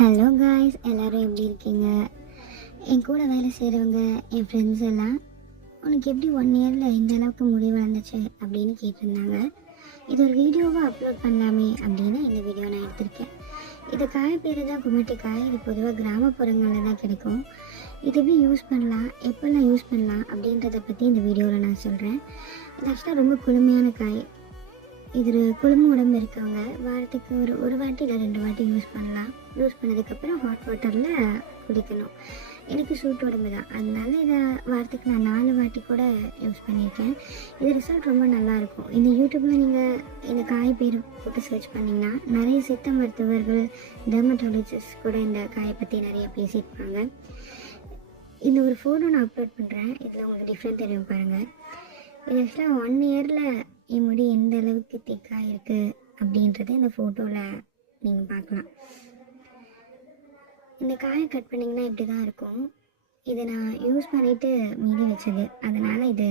Hello guys, எல்லோரும் எப்படி இருக்கீங்க? என் கூட வேலை செய்கிறவங்க, என் ஃப்ரெண்ட்ஸ் எல்லாம் உனக்கு எப்படி 1 இயரில் இந்த அளவுக்கு முடி வளர்ந்துச்சு அப்படின்னு கேட்டிருந்தாங்க. இது ஒரு வீடியோவாக அப்லோட் பண்ணலாமே அப்படின்னு இந்த வீடியோ நான் எடுத்திருக்கேன். இது காய பேர் தான் குமட்டி காய். இது பொதுவாக கிராமப்புறங்களில் தான் கிடைக்கும். இது எப்படி யூஸ் பண்ணலாம், எப்போல்லாம் யூஸ் பண்ணலாம் அப்படின்றத பற்றி இந்த வீடியோவில் நான் சொல்கிறேன். இது ஆக்சுவலாக ரொம்ப குளுமையான காய். இது குளுமை உடம்பு இருக்கவங்க வாரத்துக்கு ஒரு வாட்டி இல்லை 2 வாட்டி யூஸ் பண்ணலாம். யூஸ் பண்ணதுக்கப்புறம் ஹாட் வாட்டரில் குடிக்கணும். எனக்கு சூட் உடம்பு தான், அதனால இதை வாரத்துக்கு நான் 4 வாட்டி கூட யூஸ் பண்ணியிருக்கேன். இது ரிசல்ட் ரொம்ப நல்லாயிருக்கும். இந்த யூடியூப்பில் நீங்கள் இந்த காய் பேர் போட்டு சர்ச் பண்ணிங்கன்னா நிறைய சித்த மருத்துவர்கள், டெர்மட்டாலஜிஸ்ட் கூட இந்த காயை பற்றி நிறைய பேசியிருப்பாங்க. இந்த ஒரு ஃபோட்டோ நான் அப்லோட் பண்ணுறேன். இதில் உங்களுக்கு டிஃப்ரெண்ட் தெரியும் பாருங்கள். இது ஆக்சுவலாக 1 இயரில் என் முடி எந்த அளவுக்கு திக்காக இருக்குது அப்படின்றத இந்த ஃபோட்டோவில் நீங்கள் பார்க்கலாம். இந்த காயை கட் பண்ணிங்கன்னா இப்படி தான் இருக்கும். இதை நான் யூஸ் பண்ணிவிட்டு மீதி வச்சது, அதனால் இது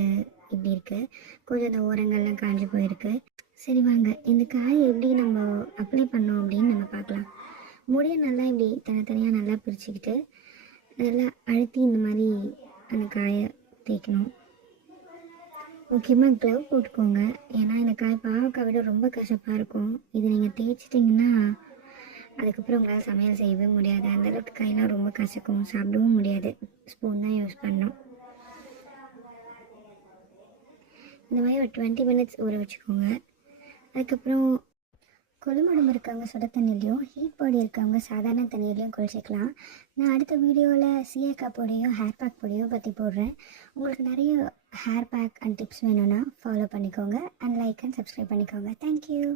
இப்படி இருக்குது. கொஞ்சம் இந்த ஓரங்கள்லாம் காஞ்சி போயிருக்கு. சரி வாங்க, இந்த காயை எப்படி நம்ம அப்ளை பண்ணோம் அப்படின்னு நம்ம பார்க்கலாம். முடியை நல்லா இப்படி தனித்தனியாக நல்லா பிரிச்சுக்கிட்டு நல்லா அழுத்தி இந்த மாதிரி அந்த காயை தேய்க்கணும். முக்கியமாக க்ளவ் போட்டுக்கோங்க, ஏன்னா இந்த காய் பாவக்காய் விட ரொம்ப கசப்பாக இருக்கும். இது நீங்கள் தேய்ச்சிட்டிங்கன்னா அதுக்கப்புறம் உங்களால் சமையல் செய்யவே முடியாது. அந்தளவுக்கு காயெலாம் ரொம்ப கசக்கும், சாப்பிடவும் முடியாது. ஸ்பூன் தான் யூஸ் பண்ணணும். இந்த மாதிரி ஒரு 20 மினிட்ஸ் ஊற வச்சுக்கோங்க. அதுக்கப்புறம் கொழுமடம் இருக்கவங்க சுட தண்ணிலையும், ஹீட் பாடி இருக்கவங்க சாதாரண தண்ணியிலையும் குளிச்சிக்கலாம். நான் அடுத்த வீடியோவில் சீயக்காய் பொடியோ ஹேர் பேக் பொடியோ பற்றி போடுறேன். உங்களுக்கு நிறைய ஹேர் பேக் அண்ட் டிப்ஸ் வேணும்னா ஃபாலோ பண்ணிக்கோங்க. அண்ட் லைக் அண்ட் சப்ஸ்கிரைப் பண்ணிக்கோங்க. தேங்க்யூ.